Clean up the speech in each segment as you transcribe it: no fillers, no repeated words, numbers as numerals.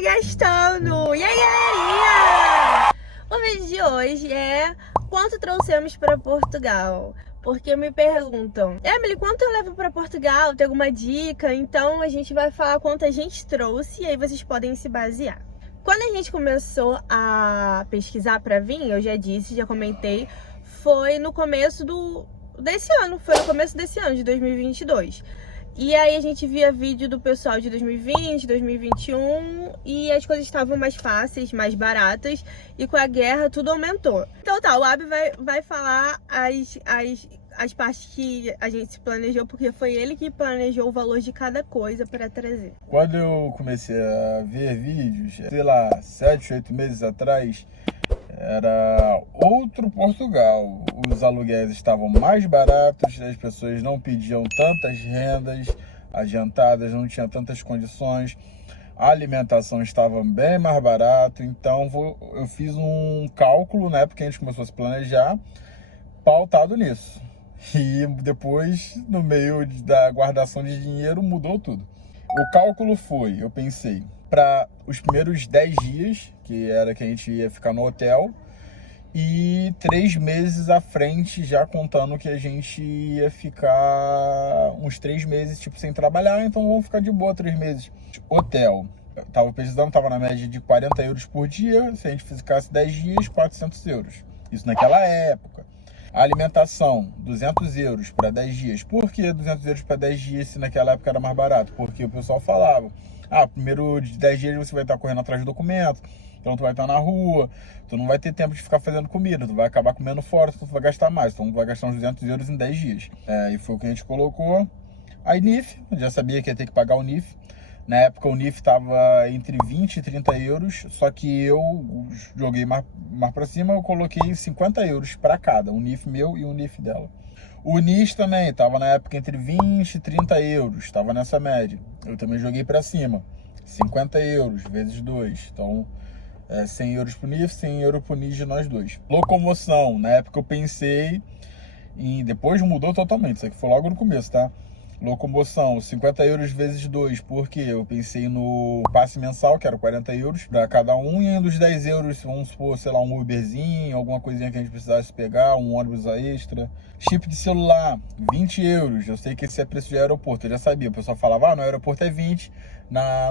me gastando! E aí, galerinha? O vídeo de hoje é quanto trouxemos para Portugal. Porque me perguntam, Emily, quanto eu levo para Portugal? Tem alguma dica? Então a gente vai falar quanto a gente trouxe e aí vocês podem se basear. Quando a gente começou a pesquisar para vir, eu já disse, já comentei, foi no começo desse ano, de 2022. E aí a gente via vídeo do pessoal de 2020, 2021 e as coisas estavam mais fáceis, mais baratas, e com a guerra tudo aumentou. Então tá, o Abi vai falar as partes que a gente se planejou, porque foi ele que planejou o valor de cada coisa para trazer. Quando eu comecei a ver vídeos, sei lá, 7, 8 meses atrás, era outro Portugal. Os aluguéis estavam mais baratos, as pessoas não pediam tantas rendas adiantadas, não tinham tantas condições, a alimentação estava bem mais barata. Então eu fiz um cálculo, né, porque a gente começou a se planejar, pautado nisso. E depois, no meio da guardação de dinheiro, mudou tudo. O cálculo foi, eu pensei, para os primeiros 10 dias, que era que a gente ia ficar no hotel, e 3 meses à frente, já contando que a gente ia ficar uns 3 meses, tipo, sem trabalhar, então vamos ficar de boa 3 meses. Hotel, eu tava pesquisando, tava na média de 40 euros por dia, se a gente ficasse 10 dias, 400 euros. Isso naquela época. A alimentação, 200 euros para 10 dias. Por que 200 euros para 10 dias se naquela época era mais barato? Porque o pessoal falava, primeiro de 10 dias você vai estar correndo atrás do documento, então tu vai estar na rua, tu não vai ter tempo de ficar fazendo comida, tu vai acabar comendo fora, tu vai gastar mais, então tu vai gastar uns 200 euros em 10 dias. E foi o que a gente colocou. A NIF, eu já sabia que ia ter que pagar o NIF. Na época o NIF estava entre 20 e 30 euros, só que eu joguei mais para cima, eu coloquei 50 euros para cada, um NIF meu e um NIF dela. O NIS também estava na época entre 20 e 30 euros, estava nessa média. Eu também joguei para cima, 50 euros vezes 2, então 100 euros para o NIF, 100 euros para o NIS de nós dois. Locomoção, na época eu pensei em... Depois mudou totalmente, isso aqui foi logo no começo, tá? Locomoção, 50 euros vezes 2, porque eu pensei no passe mensal, que era 40 euros para cada um, e ainda os 10 euros, vamos supor, sei lá, um Uberzinho, alguma coisinha que a gente precisasse pegar, um ônibus extra. Chip de celular, 20 euros, eu sei que esse é preço de aeroporto, eu já sabia, o pessoal falava, no aeroporto é 20,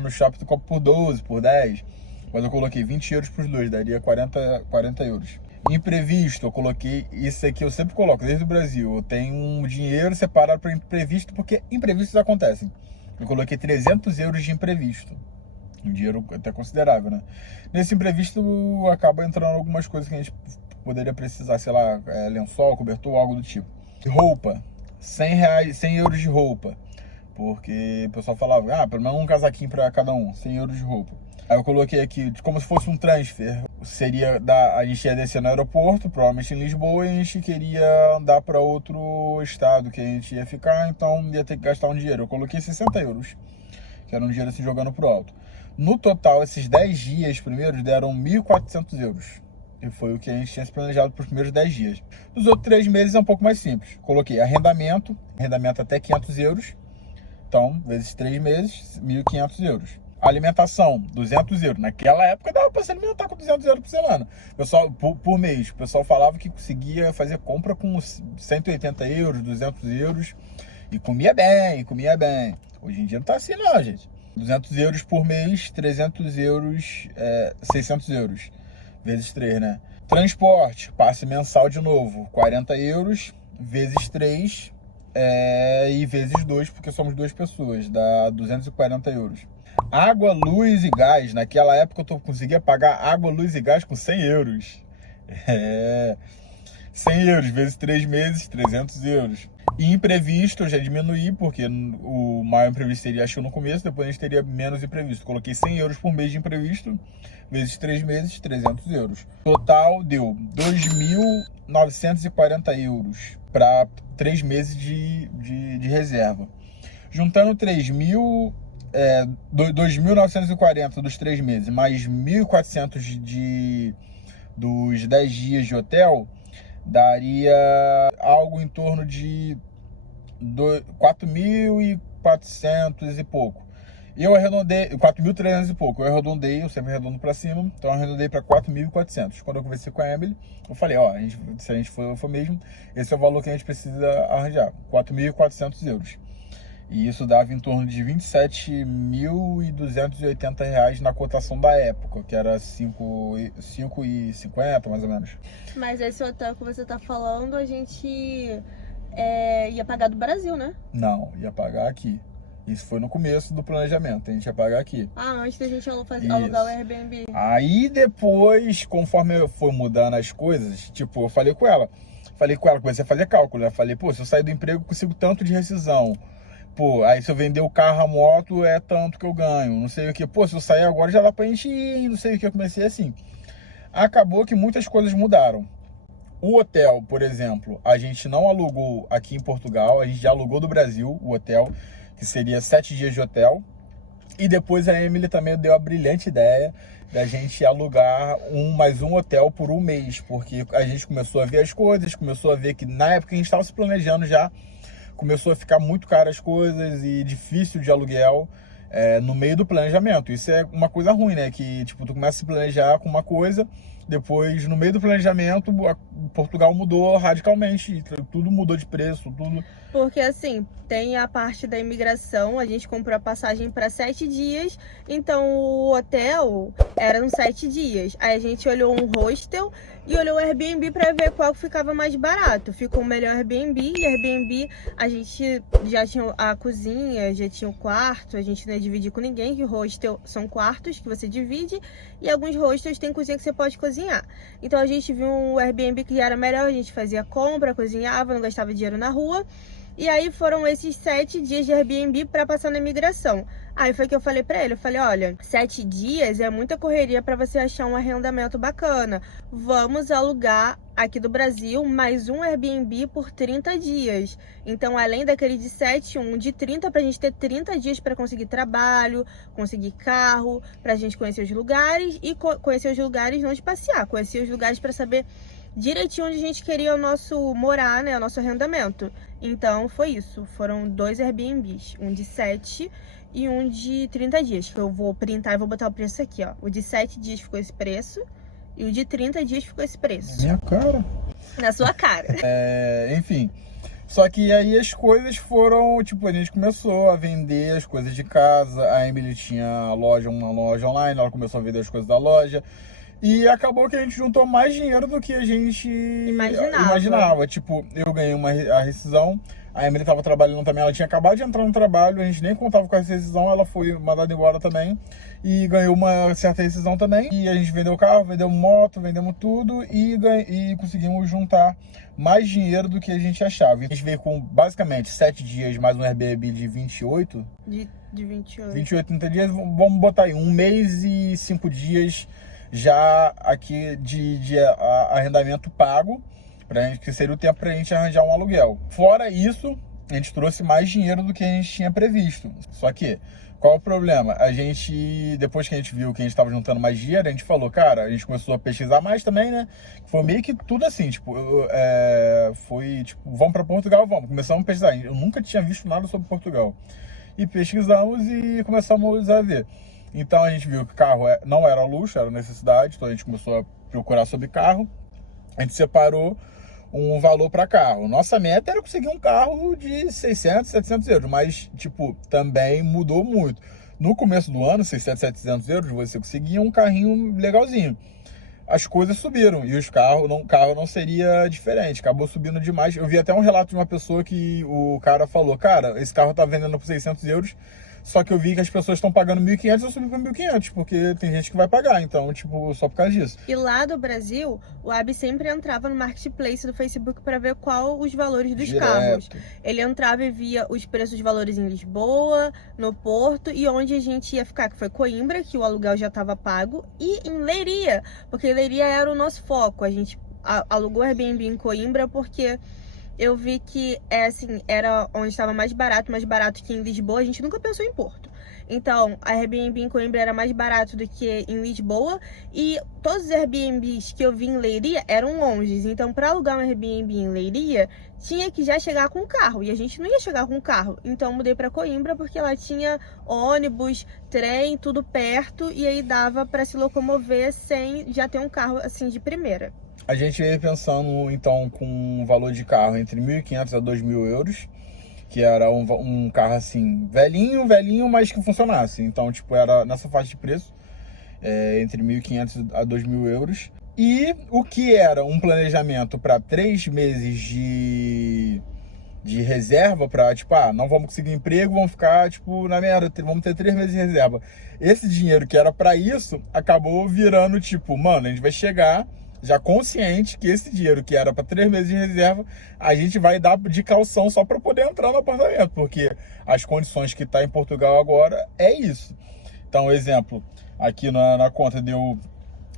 no shopping tu compra por 12, por 10, mas eu coloquei 20 euros para os dois, daria 40 euros. Imprevisto, eu coloquei, isso aqui eu sempre coloco, desde o Brasil, eu tenho um dinheiro separado para imprevisto, porque imprevistos acontecem. Eu coloquei 300 euros de imprevisto, um dinheiro até considerável, né? Nesse imprevisto acaba entrando algumas coisas que a gente poderia precisar, sei lá, lençol, cobertor, algo do tipo. Roupa, 100 euros de roupa, porque o pessoal falava, pelo menos um casaquinho para cada um, 100 euros de roupa. Aí eu coloquei aqui, como se fosse um transfer, a gente ia descer no aeroporto, provavelmente em Lisboa, e a gente queria andar para outro estado que a gente ia ficar, então ia ter que gastar um dinheiro. Eu coloquei 60 euros, que era um dinheiro assim jogando pro alto. No total, esses 10 dias primeiros deram 1.400 euros. E foi o que a gente tinha se planejado para os primeiros 10 dias. Nos outros 3 meses é um pouco mais simples. Coloquei arrendamento até 500 euros. Então, vezes 3 meses, 1.500 euros. Alimentação, 200 euros. Naquela época dava para se alimentar com 200 euros por semana. Pessoal, por mês. O pessoal falava que conseguia fazer compra com 180 euros, 200 euros. E comia bem, comia bem. Hoje em dia não tá assim não, gente. 200 euros por mês, 300 euros, 600 euros. Vezes 3, né? Transporte, passe mensal de novo, 40 euros, vezes 3 e vezes 2, porque somos 2 pessoas, dá 240 euros. Água, luz e gás. Naquela época eu conseguia pagar água, luz e gás com 100 euros. 100 euros vezes 3 meses, 300 euros. E imprevisto eu já diminuí, porque o maior imprevisto seria, acho, no começo, depois a gente teria menos imprevisto. Coloquei 100 euros por mês de imprevisto, vezes 3 meses, 300 euros. Total deu 2.940 euros para 3 meses de reserva. Juntando 2.940 dos 3 meses, mais 1.400 dos 10 dias de hotel, daria algo em torno de 4.400 e pouco. Eu arredondei, 4.300 e pouco, eu sempre arredondo pra cima, então eu arredondei pra 4.400. Quando eu conversei com a Emily, eu falei, ó, se a gente for mesmo, esse é o valor que a gente precisa arranjar, 4.400 euros. E isso dava em torno de 27.280 reais na cotação da época, que era 5,50 mais ou menos. Mas esse hotel que você tá falando, a gente ia pagar do Brasil, né? Não, ia pagar aqui. Isso foi no começo do planejamento, a gente ia pagar aqui. Ah, antes da gente alugar o Airbnb. Aí depois, conforme eu for mudando as coisas, tipo, eu falei com ela, comecei a fazer cálculo, né? Falei, pô, se eu sair do emprego, eu consigo tanto de rescisão. Pô, aí se eu vender o carro, a moto, é tanto que eu ganho, não sei o que. Pô, se eu sair agora, já dá pra gente ir, não sei o que. Eu comecei assim. Acabou que muitas coisas mudaram. O hotel, por exemplo, a gente não alugou aqui em Portugal, a gente já alugou do Brasil o hotel, que seria 7 dias de hotel. E depois a Emily também deu a brilhante ideia da gente alugar mais um hotel por um mês, porque a gente começou a ver as coisas, começou a ver que na época a gente estava se planejando já, começou a ficar muito caro as coisas e difícil de aluguel no meio do planejamento. Isso é uma coisa ruim, né? Que tipo, tu começa a se planejar com uma coisa, depois no meio do planejamento Portugal mudou radicalmente, tudo mudou de preço, tudo. Porque assim, tem a parte da imigração, a gente comprou a passagem para 7 dias, então o hotel eram 7 dias. Aí a gente olhou um hostel e olhou o Airbnb para ver qual ficava mais barato. Ficou o melhor Airbnb, e Airbnb a gente já tinha a cozinha, já tinha o quarto, a gente não ia dividir com ninguém, que hostel são quartos que você divide, e alguns hostels tem cozinha que você pode cozinhar. Então a gente viu um Airbnb que era melhor, a gente fazia compra, cozinhava, não gastava dinheiro na rua. E aí foram esses 7 dias de Airbnb para passar na imigração. Aí foi que eu falei para ele, eu falei, olha, 7 dias é muita correria para você achar um arrendamento bacana. Vamos alugar aqui do Brasil mais um Airbnb por 30 dias. Então, além daquele de 7, um de 30, pra gente ter 30 dias para conseguir trabalho, conseguir carro, pra gente conhecer os lugares e conhecer os lugares não de passear, conhecer os lugares para saber direitinho onde a gente queria o nosso morar, né, o nosso arrendamento. Então foi isso, foram 2 Airbnbs, um de 7 e um de 30 dias, que eu vou printar e vou botar o preço aqui, ó. O de 7 dias ficou esse preço e o de 30 dias ficou esse preço. Minha cara. Na sua cara. Enfim, só que aí as coisas foram, tipo, a gente começou a vender as coisas de casa, a Emily tinha uma loja online, ela começou a vender as coisas da loja. E acabou que a gente juntou mais dinheiro do que a gente imaginava. Tipo, eu ganhei a rescisão, a Emily estava trabalhando também, ela tinha acabado de entrar no trabalho, a gente nem contava com essa rescisão, ela foi mandada embora também e ganhou uma certa rescisão também. E a gente vendeu o carro, vendeu moto, vendemos tudo e conseguimos juntar mais dinheiro do que a gente achava. A gente veio com basicamente 7 dias mais um Airbnb de 28. De 28. 28, 30 dias, vamos botar aí, 1 mês e 5 dias já aqui de arrendamento pago, que seria o tempo pra gente arranjar um aluguel. Fora isso, a gente trouxe mais dinheiro do que a gente tinha previsto. Só que, qual o problema? A gente, depois que a gente viu que a gente estava juntando mais dinheiro, a gente falou, cara, a gente começou a pesquisar mais também, né? Foi meio que tudo assim, tipo, foi tipo, vamos para Portugal, vamos. Começamos a pesquisar. Eu nunca tinha visto nada sobre Portugal. E pesquisamos e começamos a ver. Então a gente viu que carro não era luxo, era necessidade, então a gente começou a procurar sobre carro. A gente separou um valor para carro. Nossa meta era conseguir um carro de 600, 700 euros, mas tipo, também mudou muito. No começo do ano, 600, 700 euros, você conseguia um carrinho legalzinho. As coisas subiram e o carro não seria diferente, acabou subindo demais. Eu vi até um relato de uma pessoa que o cara falou, cara, esse carro tá vendendo por 600 euros, só que eu vi que as pessoas estão pagando 1.500, eu subi para 1.500, porque tem gente que vai pagar, então, tipo, só por causa disso. E lá do Brasil, o Abi sempre entrava no marketplace do Facebook para ver qual os valores dos carros. Ele entrava e via os preços de valores em Lisboa, no Porto e onde a gente ia ficar, que foi Coimbra, que o aluguel já estava pago, e em Leiria, porque Leiria era o nosso foco. A gente alugou Airbnb em Coimbra porque eu vi que assim, era onde estava mais barato que em Lisboa. A gente nunca pensou em Porto. Então, a Airbnb em Coimbra era mais barato do que em Lisboa. E todos os Airbnbs que eu vi em Leiria eram longes. Então, para alugar um Airbnb em Leiria, tinha que já chegar com carro. E a gente não ia chegar com carro. Então, mudei para Coimbra porque lá tinha ônibus, trem, tudo perto. E aí dava para se locomover sem já ter um carro assim de primeira. A gente veio pensando, então, com um valor de carro entre 1.500 a 2.000 euros. Que era um carro assim, velhinho, mas que funcionasse. Então, tipo, era nessa faixa de preço, entre 1.500 a 2.000 euros. E o que era um planejamento para 3 meses de reserva, para tipo, não vamos conseguir emprego, vamos ficar, tipo, na merda, vamos ter 3 meses de reserva. Esse dinheiro que era para isso, acabou virando, tipo, mano, a gente vai chegar já consciente que esse dinheiro que era para 3 meses de reserva, a gente vai dar de calção só para poder entrar no apartamento, porque as condições que está em Portugal agora é isso. Então, exemplo, aqui na conta deu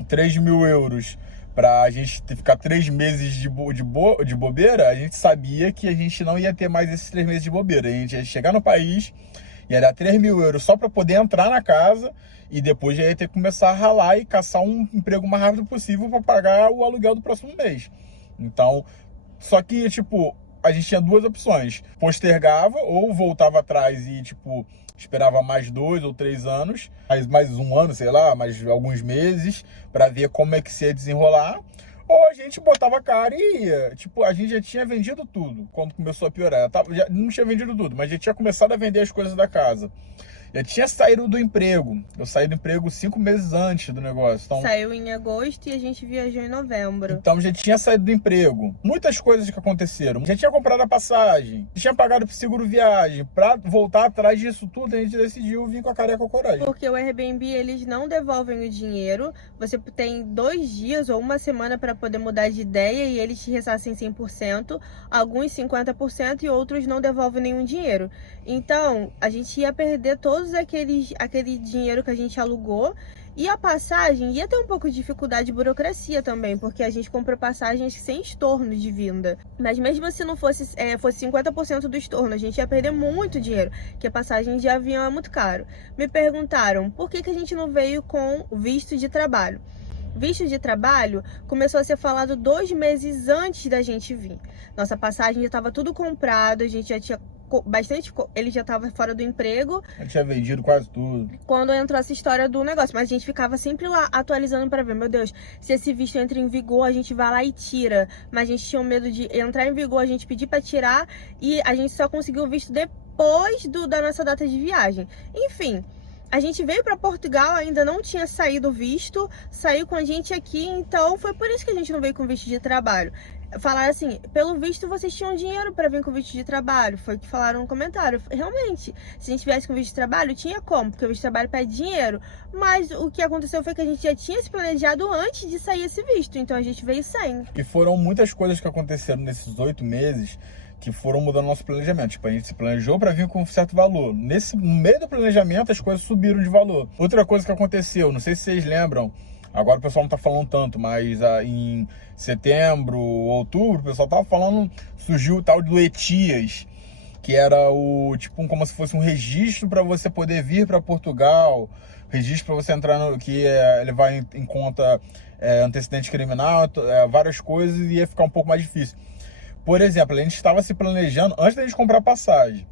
3.000 euros para a gente ficar 3 meses de bobeira. A gente sabia que a gente não ia ter mais esses 3 meses de bobeira. A gente ia chegar no país, ia dar 3.000 euros só para poder entrar na casa, e depois já ia ter que começar a ralar e caçar um emprego o mais rápido possível para pagar o aluguel do próximo mês. Então, só que, tipo, a gente tinha duas opções. Postergava ou voltava atrás e, tipo, esperava mais 2 ou 3 anos, mais um ano, sei lá, mais alguns meses, para ver como é que se ia desenrolar. Ou a gente botava a cara e ia. Tipo, a gente já tinha vendido tudo quando começou a piorar. Já não tinha vendido tudo, mas já tinha começado a vender as coisas da casa. Já tinha saído do emprego. Eu saí do emprego 5 meses antes do negócio. Então, saiu em agosto e a gente viajou em novembro. Então já tinha saído do emprego. Muitas coisas que aconteceram. Já tinha comprado a passagem, já tinha pagado pro seguro viagem. Pra voltar atrás disso tudo, a gente decidiu vir com a careca com coragem. Porque o Airbnb, eles não devolvem o dinheiro. Você tem 2 dias ou uma semana para poder mudar de ideia e eles te ressarcem 100%, alguns 50% e outros não devolvem nenhum dinheiro. Então, a gente ia perder todos aquele dinheiro que a gente alugou. E a passagem ia ter um pouco de dificuldade de burocracia também, porque a gente comprou passagens sem estorno de vinda. Mas mesmo se não fosse 50% do estorno, a gente ia perder muito dinheiro, porque a passagem de avião é muito caro. Me perguntaram por que a gente não veio com visto de trabalho. Visto de trabalho começou a ser falado 2 meses antes da gente vir. Nossa passagem já estava tudo comprado, a gente já tinha ele já estava fora do emprego. A gente tinha vendido quase tudo. Quando entrou essa história do negócio, mas a gente ficava sempre lá atualizando para ver, meu Deus, se esse visto entra em vigor, a gente vai lá e tira. Mas a gente tinha medo de entrar em vigor, a gente pedir para tirar e a gente só conseguiu o visto depois da nossa data de viagem. Enfim, a gente veio para Portugal, ainda não tinha saído o visto, saiu com a gente aqui, então foi por isso que a gente não veio com visto de trabalho. Falaram assim, pelo visto vocês tinham dinheiro para vir com visto de trabalho, foi o que falaram no comentário. Realmente, se a gente viesse com visto de trabalho, tinha como, porque o visto de trabalho pede dinheiro. Mas o que aconteceu foi que a gente já tinha se planejado antes de sair esse visto, então a gente veio sem. E foram muitas coisas que aconteceram nesses 8 meses que foram mudando nosso planejamento. Tipo, a gente se planejou para vir com um certo valor. No meio do planejamento, as coisas subiram de valor. Outra coisa que aconteceu, não sei se vocês lembram, agora o pessoal não tá falando tanto, mas em setembro, outubro, o pessoal tava falando, surgiu o tal do ETIAS, que era como se fosse um registro para você poder vir para Portugal, registro para você entrar que levar em conta antecedente criminal, várias coisas, e ia ficar um pouco mais difícil. Por exemplo, a gente estava se planejando, antes da gente comprar a passagem,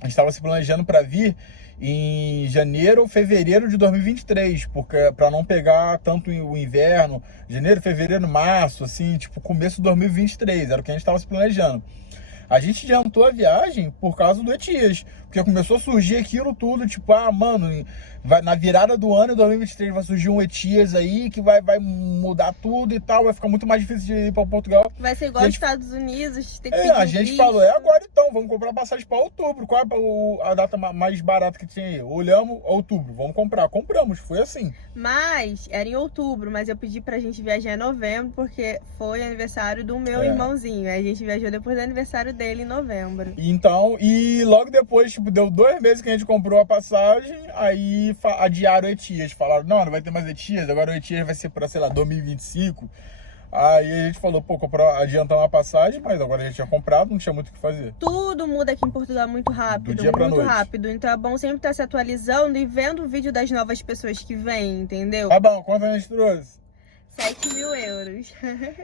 a gente estava se planejando para vir em janeiro ou fevereiro de 2023, porque para não pegar tanto o inverno, janeiro, fevereiro, março, assim, tipo começo de 2023, era o que a gente estava se planejando. A gente adiantou a viagem por causa do ETIAS, porque começou a surgir aquilo tudo, tipo, mano, na virada do ano, em 2023, vai surgir um ETIAS aí que vai mudar tudo e tal, vai ficar muito mais difícil de ir para Portugal. Vai ser igual aos Estados Unidos, tem que a gente falou, agora então, vamos comprar passagem para outubro. Qual é a data mais barata que tinha aí? Olhamos, outubro, vamos comprar. Compramos, foi assim. Mas, era em outubro, mas eu pedi pra gente viajar em novembro, porque foi aniversário do meu irmãozinho. Aí a gente viajou depois do aniversário dele em novembro. Então, e logo depois, tipo, deu 2 meses que a gente comprou a passagem, aí adiaram o ETIAS. Falaram, não vai ter mais ETIAS, agora o ETIAS vai ser pra, sei lá, 2025. Aí a gente falou, pô, adiantar uma passagem, mas agora a gente tinha comprado, não tinha muito o que fazer. Tudo muda aqui em Portugal muito rápido, Do dia pra muito noite. rápido. Então é bom sempre estar se atualizando e vendo o vídeo das novas pessoas que vêm, entendeu? Tá bom, quanto a gente trouxe? 7 mil euros.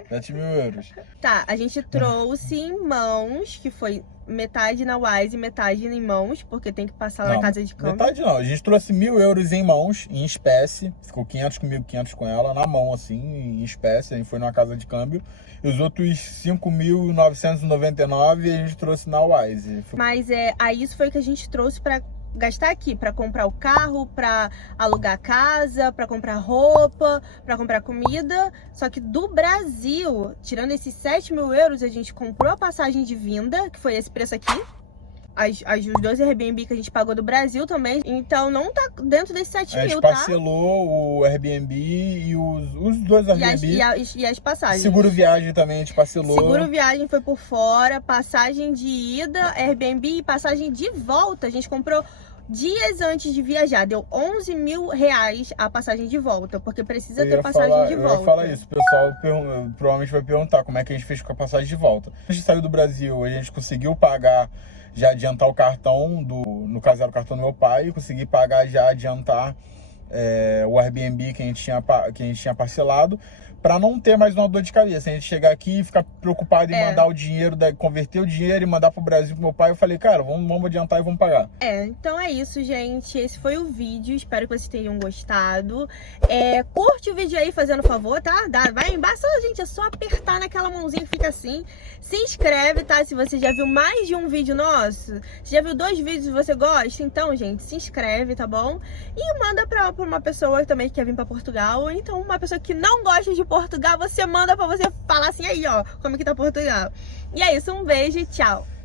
7 mil euros. Tá, a gente trouxe em mãos, que foi metade na Wise e metade em mãos, porque tem que passar lá na casa de câmbio. Metade não, a gente trouxe 1.000 euros em mãos, em espécie. Ficou 500 comigo, 500 com ela, na mão assim, em espécie. A gente foi numa casa de câmbio. E os outros 5.999 a gente trouxe na Wise. Mas aí isso foi o que a gente trouxe pra gastar aqui, pra comprar o carro, pra alugar a casa, pra comprar roupa, pra comprar comida. Só que do Brasil, tirando esses 7 mil euros, a gente comprou a passagem de vinda, que foi esse preço aqui. Os 12 Airbnb que a gente pagou do Brasil também. Então não tá dentro desses 7 mil, tá? A gente parcelou o Airbnb e os dois Airbnb. E as passagens. Seguro viagem também a gente parcelou. Seguro viagem foi por fora, passagem de ida, Airbnb e passagem de volta. A gente comprou dias antes de viajar. Deu 11 mil reais a passagem de volta, porque precisa ter passagem de volta. Eu ia falar isso, o pessoal provavelmente vai perguntar como é que a gente fez com a passagem de volta. A gente saiu do Brasil, a gente conseguiu pagar, já adiantar o cartão, no caso era o cartão do meu pai, consegui pagar, já adiantar o Airbnb que a gente tinha parcelado, para não ter mais uma dor de cabeça. A gente chegar aqui e ficar preocupado em mandar o dinheiro, converter o dinheiro e mandar pro Brasil pro meu pai. Eu falei, cara, vamos adiantar e vamos pagar. Então é isso, gente. Esse foi o vídeo. Espero que vocês tenham gostado. Curte o vídeo aí, fazendo favor, tá? Vai embaixo, gente. É só apertar naquela mãozinha que fica assim. Se inscreve, tá? Se você já viu mais de um vídeo nosso, se já viu 2 vídeos e você gosta, então, gente, se inscreve, tá bom? E manda pra uma pessoa também que quer vir pra Portugal. Ou então uma pessoa que não gosta de Portugal, você manda pra você falar assim, aí ó, como que tá Portugal. E é isso, um beijo e tchau!